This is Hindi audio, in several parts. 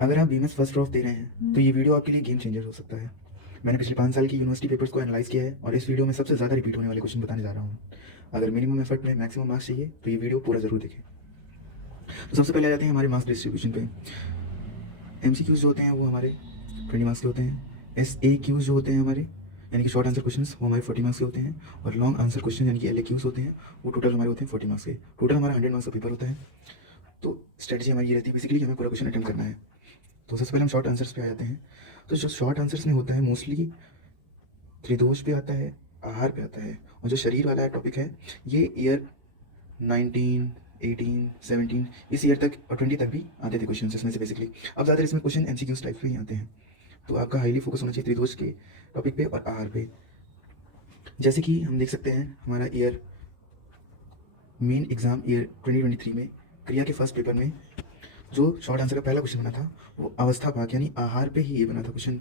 अगर आप बीएमएस फर्स्ट ड्रॉप दे रहे हैं तो ये वीडियो आपके लिए गेम चेंजर हो सकता है। मैंने पिछले 5 साल की यूनिवर्सिटी पेपर्स को एनालाइज किया है और इस वीडियो में सबसे ज़्यादा रिपीट होने वाले क्वेश्चन बताने जा रहा हूँ। अगर मिनिमम एफर्ट में मैक्सिमम मार्क्स चाहिए तो ये वीडियो पूरा ज़रूर देखें। तो सबसे पहले आ जाते हैं हमारे मार्क्स डिस्ट्रीब्यूशन पे। एमसीक्यूज़ जो होते हैं वो हमारे 20 मार्क्स के होते हैं। एसएक्यूज़ जो होते हैं हमारे यानी कि शॉर्ट आंसर क्वेश्चंस वो हमारे 40 मार्क्स के होते हैं। और लॉन्ग आंसर क्वेश्चन यानी कि एलएक्यूज़ होते हैं वो टोटल हमारे होते हैं 40 मार्क्स के। टोटल हमारा 100 मार्क्स का पेपर होता है। तो स्ट्रेटजी हमारी ये रहती है बेसिकली कि हमें पूरा क्वेश्चन अटेम्प्ट करना है। तो सबसे पहले हम शॉर्ट आंसर्स पे आ जाते हैं। तो जो शॉर्ट आंसर्स में होता है मोस्टली त्रिदोष पे आता है, आहार पे आता है, और जो शरीर वाला टॉपिक है ये ईयर 19, 18, 17 इस ईयर तक और 20 तक भी आते थे क्वेश्चन इसमें से बेसिकली। अब ज़्यादातर इसमें क्वेश्चन एमसीक्यूज टाइप पे ही आते हैं। तो आपका हाईली फोकस होना चाहिए त्रिदोष के टॉपिक पे और आहार पे। जैसे कि हम देख सकते हैं हमारा ईयर मेन एग्जाम ईयर 2023 में क्रिया के फर्स्ट पेपर में जो शॉर्ट आंसर का पहला क्वेश्चन बना था वो अवस्था भाग यानी आहार पे ही ये बना था क्वेश्चन।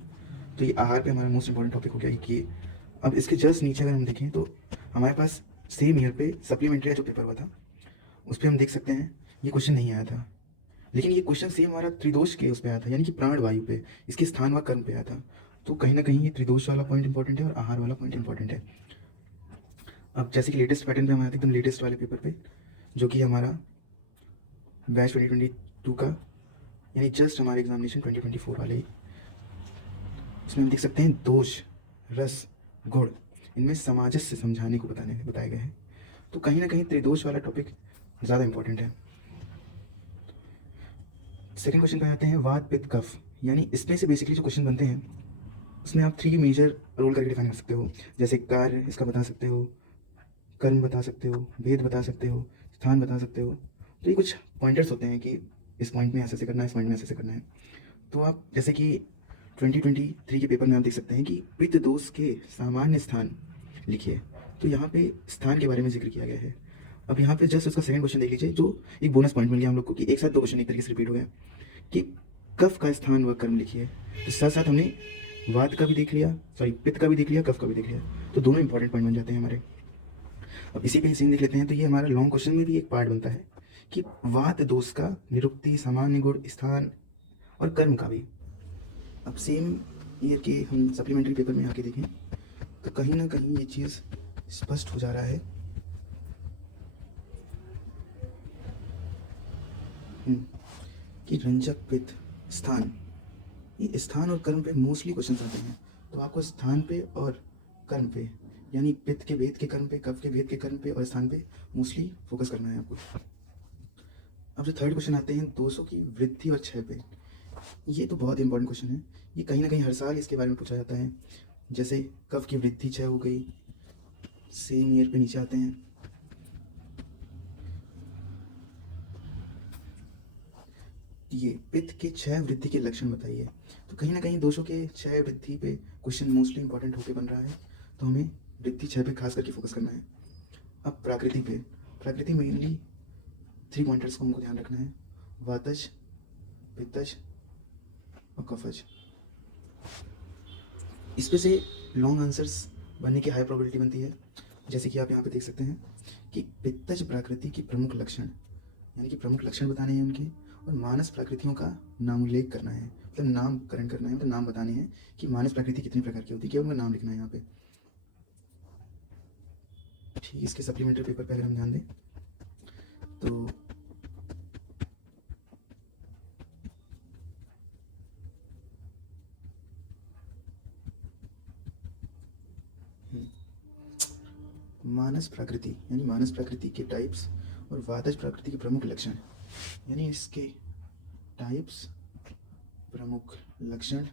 तो ये आहार पे हमारा मोस्ट इंपॉर्टेंट टॉपिक हो गया कि अब इसके जस्ट नीचे अगर हम देखें तो हमारे पास सेम ईयर पे सप्लीमेंट्री जो पेपर हुआ था उस पर हम देख सकते हैं ये क्वेश्चन नहीं आया था। लेकिन ये क्वेश्चन सेम हमारा त्रिदोष के उस पर आया था यानी कि प्राण वायु पे, इसके स्थान व कर्म पे आया था। तो कहीं ना कहीं ये त्रिदोष वाला पॉइंट इंपॉर्टेंट है और आहार वाला पॉइंट इंपॉर्टेंट है। अब जैसे कि लेटेस्ट पैटर्न पे हम आए थे एकदम लेटेस्ट वाले पेपर पे जो कि हमारा बैच 2022 का यानी जस्ट हमारे एग्जामिनेशन 2024 वाले ही। इसमें हम देख सकते हैं दोष, रस, गुण इनमें सामंजस्य समझाने को बताया गया है। तो कहीं ना कहीं त्रिदोष वाला टॉपिक ज़्यादा इंपॉर्टेंट है। सेकंड क्वेश्चन पे आते हैं वात पित्त कफ, यानी इसमें से बेसिकली जो क्वेश्चन बनते हैं उसमें आप 3 मेजर रोल करके डिफाइन कर सकते हो। जैसे कार्य इसका बता सकते हो, कर्म बता सकते हो, भेद बता सकते हो, स्थान बता सकते हो। तो ये कुछ पॉइंटर्स होते हैं कि इस पॉइंट में ऐसे से करना है, इस पॉइंट में ऐसे से करना है। तो आप जैसे कि 2023 के पेपर में आप देख सकते हैं कि पित्त दोष के सामान्य स्थान लिखिए। तो यहाँ पे स्थान के बारे में जिक्र किया गया है। अब यहाँ पे जस्ट उसका सेकंड क्वेश्चन देख लीजिए जो एक बोनस पॉइंट मिल गया हम लोग को कि एक साथ 2 क्वेश्चन एक तरीके से रिपीट हो गया कि कफ का स्थान व कर्म लिखिए। तो साथ साथ हमने वात का भी देख लिया, सॉरी पित्त का भी देख लिया, कफ का भी देख लिया। तो दोनों इंपॉर्टेंट पॉइंट बन जाते हैं हमारे। अब इसी पे सीन देख लेते हैं। तो ये हमारा लॉन्ग क्वेश्चन में भी एक पार्ट बनता है कि वात दोष का निरुक्ति, सामान्य गुण, स्थान और कर्म का भी। अब सेम ईयर के हम सप्लीमेंट्री पेपर में आके देखें तो कहीं ना कहीं ये चीज़ स्पष्ट हो जा रहा है कि रंजक पित्त स्थान, ये स्थान और कर्म पे मोस्टली क्वेश्चन आते हैं। तो आपको स्थान पे और कर्म पे यानी पित्त के भेद के कर्म पे, कफ के भेद के कर्म पे और स्थान पे मोस्टली फोकस करना है आपको। अब जो थर्ड क्वेश्चन आते हैं दोषों की वृद्धि और क्षय पे, ये तो बहुत इंपॉर्टेंट क्वेश्चन है। ये कहीं ना कहीं हर साल इसके बारे में पूछा जाता है। जैसे कफ की वृद्धि क्षय हो गई, सेम ईयर पे नीचे आते हैं। ये पित्त के क्षय वृद्धि के लक्षण बताइए। तो कहीं ना कहीं दोषों के क्षय वृद्धि पे क्वेश्चन मोस्टली इंपॉर्टेंट होकर बन रहा है। तो हमें वृद्धि क्षय पे खास करके फोकस करना है। अब प्राकृति पे, प्राकृति मेनली 3 पॉइंटर्स को हमको ध्यान रखना है, वातज, पित्तज और कफज। इस पे से लॉन्ग आंसर्स बनने की हाई प्रोबेबिलिटी बनती है। जैसे कि आप यहाँ पे देख सकते हैं कि पित्तज प्राकृति की प्रमुख लक्षण यानी कि प्रमुख लक्षण बताने हैं उनके, और मानस प्राकृतियों का नामोल्लेख करना है, मतलब नामकरण करना है, मतलब नाम बताने हैं कि मानस प्राकृति कितने प्रकार की होती है, क्या उनका नाम लिखना है यहाँ पे। ठीक, इसके सप्लीमेंट्री पेपर पे अगर हम ध्यान दें तो मानस प्राकृति यानी मानस प्राकृति के टाइप्स और वातज प्राकृति के प्रमुख लक्षण, यानी इसके टाइप्स, प्रमुख लक्षण,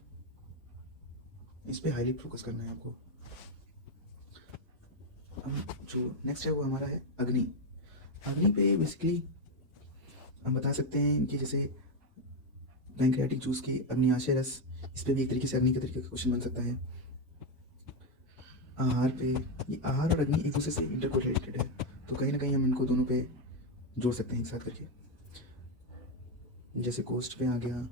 इस पे हाईली फोकस करना है आपको। अब जो नेक्स्ट है वो हमारा है अग्नि। अग्नि पे बेसिकली हम बता सकते हैं कि जैसे पैंक्रियाटिक जूस की अग्न्याशय रस, इस पे भी एक तरीके से अग्नि के तरीके का क्वेश्चन बन सकता है। आहार पे, ये आहार और अग्नि एक दूसरे से इंटरकोरिलेटेड है, तो कहीं ना कहीं हम इनको दोनों पे जोड़ सकते हैं एक साथ करके। जैसे कोस्ट पे आ गया,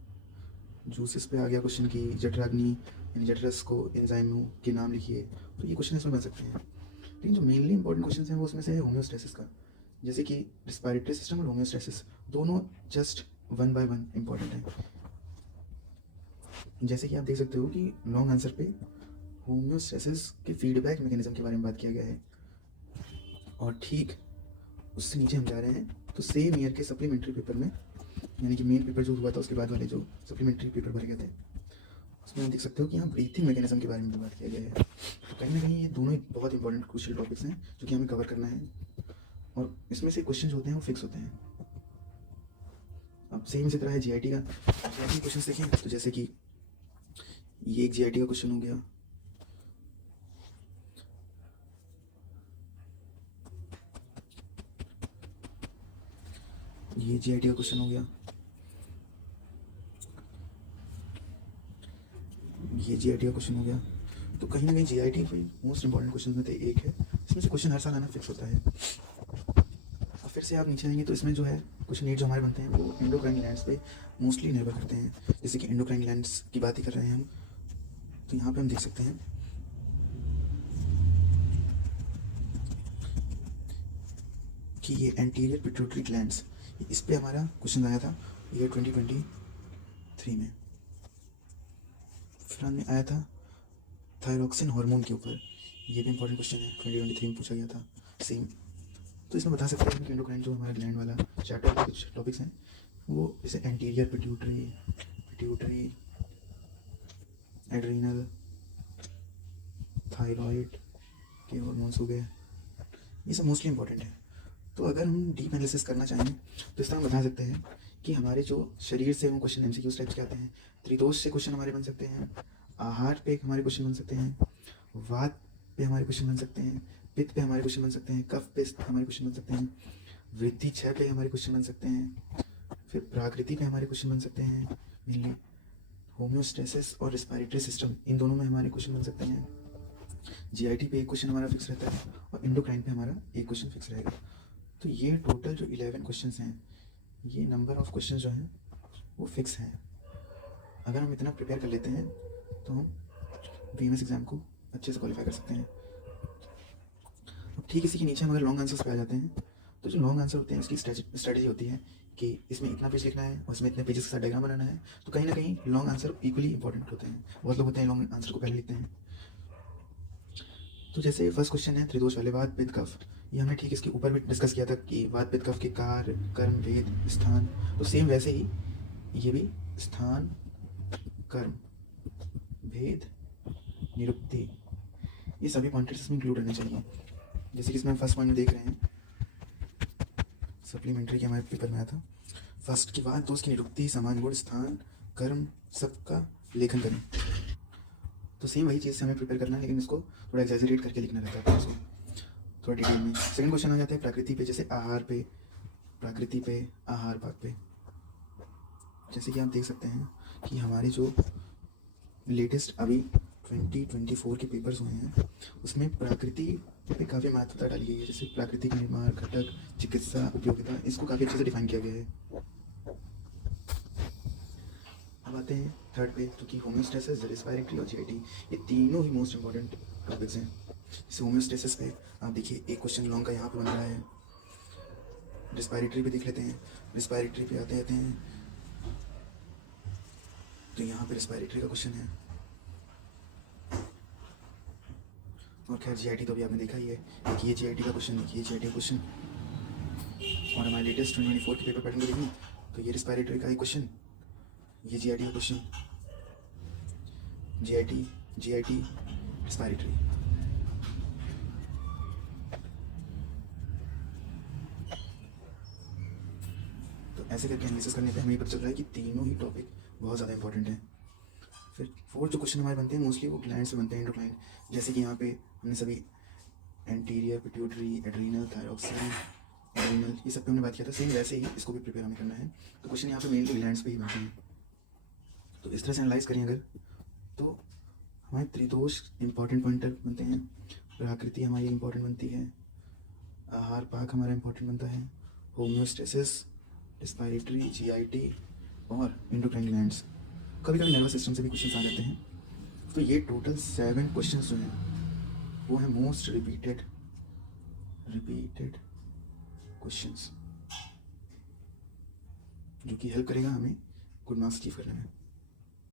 जूसेस पे आ गया क्वेश्चन की जठराग्नि यानी जठरस को एंजाइमों के नाम लिखिए। तो ये क्वेश्चन इसमें बन सकते हैं। लेकिन जो मेनली इंपॉर्टेंट क्वेश्चन हैं वो उसमें से है होम्योस्टेसिस का, जैसे कि रिस्पायरेटरी सिस्टम और होम्योस्टेसिस दोनों जस्ट 1 by 1 इंपॉर्टेंट है। जैसे कि आप देख सकते हो कि लॉन्ग आंसर पे होम्योस्टेसिस के फीडबैक मैकेनिज्म के बारे में बात किया गया है, और ठीक उससे नीचे हम जा रहे हैं तो सेम ईयर के सप्लीमेंट्री पेपर में, यानी कि मेन पेपर जो हुआ था उसके बाद वाले जो सप्लीमेंट्री पेपर भरे गए थे, उसमें आप देख सकते हो कि यहाँ ब्रीथिंग मैकेनिज्म के बारे में भी बात किया गया है। तो कहीं ना कहीं ये दोनों बहुत इंपॉर्टेंट क्रूशियल टॉपिक्स हैं जो कि हमें कवर करना है, और इसमें से क्वेश्चन होते हैं वो फिक्स होते हैं। अब सेम इसी तरह है जीआईटी का। जीआईटी क्वेश्चन देखें तो जैसे कि ये एक जीआईटी का क्वेश्चन हो गया, ये जीआईटी का क्वेश्चन हो गया, ये जीआईटी का क्वेश्चन हो गया। तो कहीं ना कहीं जीआईटी मोस्ट इंपॉर्टेंट क्वेश्चन में से एक है, इसमें से क्वेश्चन हर साल आना फिक्स होता है। अब फिर से आप नीचे आएंगे तो इसमें जो है क्वेश्चन 8 जो हमारे बनते हैं वो एंडोक्राइन ग्लैंड्स पे मोस्टली निर्भर करते हैं। जैसे कि एंडोक्राइन ग्लैंड्स की बात ही कर रहे हैं हम, तो यहाँ पे हम देख सकते हैं कि ये एंटीरियर पिट्यूटरी ग्लैंड्स, इस पे हमारा क्वेश्चन आया था ईयर 2023 में। फिर हमें आया था थायरॉक्सिन हार्मोन के ऊपर, ये भी इंपॉर्टेंट क्वेश्चन है, 2023 में पूछा गया था सेम। तो इसमें बता सकते हैं कि एंडोक्राइन जो हमारा ग्लैंड वाला चैप्टर के कुछ टॉपिक्स हैं वो जैसे एंटीरियर पिट्यूटरी, एड्रीनल, थायराइड के हार्मोन्स हो गए, ये सब मोस्टली इंपॉर्टेंट है। तो अगर हम डीप एनालिसिस करना चाहें तो इस तरह हम बता सकते हैं कि हमारे जो शरीर से वो क्वेश्चन एमसीक्यूज टाइप्स के आते हैं, त्रिदोष से क्वेश्चन हमारे बन सकते हैं, आहार पे हमारे क्वेश्चन बन सकते हैं, वात पे हमारे क्वेश्चन बन सकते हैं, पित्त पे हमारे क्वेश्चन बन सकते हैं, कफ पे हमारे क्वेश्चन बन सकते हैं, वृद्धि क्षय पे हमारे क्वेश्चन बन सकते हैं, फिर प्राकृति पे हमारे क्वेश्चन बन सकते हैं, मेनली होम्योस्टेसिस और रेस्पिरेटरी सिस्टम, इन दोनों में हमारे क्वेश्चन बन सकते हैं। जीआईटी पे एक क्वेश्चन हमारा फिक्स रहता है और एंडोक्राइन पे हमारा एक क्वेश्चन फिक्स रहेगा। तो ये टोटल जो 11 क्वेश्चंस हैं, ये नंबर ऑफ क्वेश्चंस जो हैं वो फिक्स हैं। अगर हम इतना प्रिपेयर कर लेते हैं तो हम वीएमएस एग्ज़ाम को अच्छे से क्वालिफाई कर सकते हैं। अब ठीक इसी के नीचे हम अगर लॉन्ग आंसर्स पे आ जाते हैं, तो जो लॉन्ग आंसर होते हैं उसकी स्ट्रेटजी होती है कि इसमें इतना पेज लिखना है और इसमें इतने पेजेस के साथ डायग्राम बनाना है। तो कहीं ना कहीं लॉन्ग आंसर इक्वली इंपॉर्टेंट होते हैं। बहुत लोग होते हैं लॉन्ग आंसर को पहले लिखते हैं। तो जैसे फर्स्ट क्वेश्चन है त्रिदोष वाले, वात पित्त कफ, ये हमने ठीक इसके ऊपर भी डिस्कस किया था कि वात पित्त कफ के कार्य, कर्म, भेद, स्थान। तो सेम वैसे ही ये भी स्थान, कर्म, भेद, निरुक्ति, ये सभी पॉइंट्स इसमें इंक्लूड होने चाहिए। जैसे कि इसमें हम फर्स्ट पॉइंट में देख रहे हैं, सप्लीमेंट्री के हमारे पेपर में आया था, फर्स्ट की बात तो उसकी निरुक्ति, समान गुण, स्थान, कर्म, सबका लेखन करें। तो सेम वही चीज़ से हमें प्रिपेयर करना है, लेकिन इसको थोड़ा एग्जैजरेट करके लिखना रहता है उसको थोड़ा डिटेल में। सेकंड क्वेश्चन आ जाता है प्रकृति पे, जैसे आहार पे, प्रकृति पे, आहार पाक पे। जैसे कि आप देख सकते हैं कि हमारे जो लेटेस्ट अभी 2024 के पेपर्स हुए हैं उसमें प्रकृति पे काफ़ी महत्वता डाली गई है। जैसे प्राकृतिक निर्माण, घटक, चिकित्सा, उपयोगिता, इसको काफ़ी अच्छे से डिफाइन किया गया है। अब आते हैं थर्ड पे, जो कि होम्योस्टेसिस, रेस्पिरेटरी और जीआईटी, ये तीनों ही मोस्ट इंपॉर्टेंट टॉपिक्स हैं। जैसे होम्योस्टेसिस पे आप देखिए एक क्वेश्चन लॉन्ग का यहाँ पे बन रहा है। रेस्पिरेटरी पे देख लेते हैं, रेस्पिरेटरी पे आते हैं तो यहाँ पे रेस्पिरेटरी का क्वेश्चन है। और खैर जीआईटी तो अभी आपने देखा ही है कि ये जीआईटी का क्वेश्चन, ये जीआईटी का क्वेश्चन। और हमारे लेटेस्ट 2024 के पेपर पैटर्न को देखें तो ये रेस्पिरेटरी का एक क्वेश्चन, ये जीआईटी का क्वेश्चन, जीआईटी रेस्पिरेटरी। तो ऐसे करके एनालिसिस करने पे हमें पता चल रहा है कि तीनों ही टॉपिक बहुत ज़्यादा इंपॉर्टेंट हैं। फिर फोर्थ जो क्वेश्चन हमारे बनते हैं मोस्टली वो ग्लैंड से बनते हैं, एंडोक्राइन। जैसे कि यहाँ पे हमने सभी anterior pituitary, adrenal, thyroxine, adrenal, ये सब पे हमने बात किया था। सेम वैसे ही इसको भी प्रिपेयर हमें करना है। तो क्वेश्चन यहाँ पे मेनली ग्लैंड्स पे ही बनते हैं। तो इस तरह से एनालाइज करें अगर, तो हमारे त्रिदोष इंपॉर्टेंट पॉइंटर बनते हैं, प्रकृति हमारी इंपॉर्टेंट बनती है, आहार पाक हमारा इंपॉर्टेंट बनता है, होम्योस्टेसिस, रेस्पिरेटरी, जीआईटी और एंडोक्राइन ग्लैंड्स। कभी कभी नर्वस सिस्टम से भी क्वेश्चन आ जाते हैं। तो ये टोटल 7 क्वेश्चन जो हैं वो है मोस्ट रिपीटेड क्वेश्चंस, जो कि हेल्प करेगा हमें गुड मार्क्स अचीव करने में।